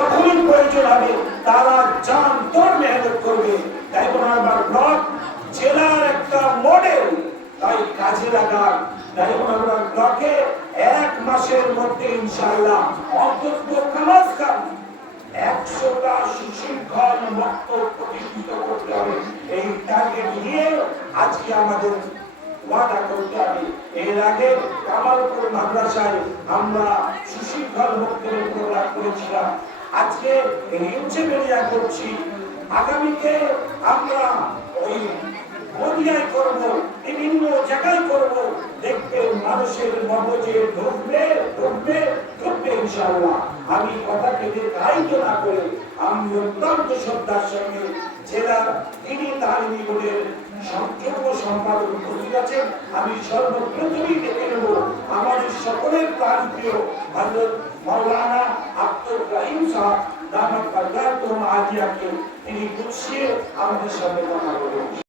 যখনই প্রয়োজন হবে তারা জান তোর মেহনত করবে। তাই আমার ব্লক জেলার একটা মডেল, তাই কাজে লাগান। তাই আমরা ব্লকে 1 মাসের মধ্যে ইনশাআল্লাহ অন্তত কমাস কম 100টা সুশৃঙ্খল মক্তব প্রতিষ্ঠিত করতে হবে। এই টার্গেট নিয়ে আজকে আমাদের ওয়াদা করতে হবে। এর আগে কামালপুর মাদ্রাসায় আমরা সুশৃঙ্খল মক্তবের প্রোগ্রাম করেছিলাম, আজকে ইঞ্জিনিয়ারিং করছি, আগামীতে আমরা ওই বদিয়ায় করব, বিভিন্ন জায়গায় করব। দেখবে মানুষের মগজে ঢুকবে ঢুকবে ঢুকবে ইনশাআল্লাহ। আমি কথাকে দীর্ঘায়িত না করে আমি অত্যন্ত শ্রদ্ধার সঙ্গে জেলার তিনি তালিমি বোর্ডের সংযোগ্য সম্পাদক উপস্থিত আছেন। আমি সর্বপ্রথমেই ডেকে নেব আমাদের সকলের প্রাণপ্রিয় হযরত মাওলানা আব্দুর রহিম সাহেব দামাত বারকাতুহুম আজিয়াকে। তিনি গুছিয়ে আমাদের সামনে কথা বলবেন।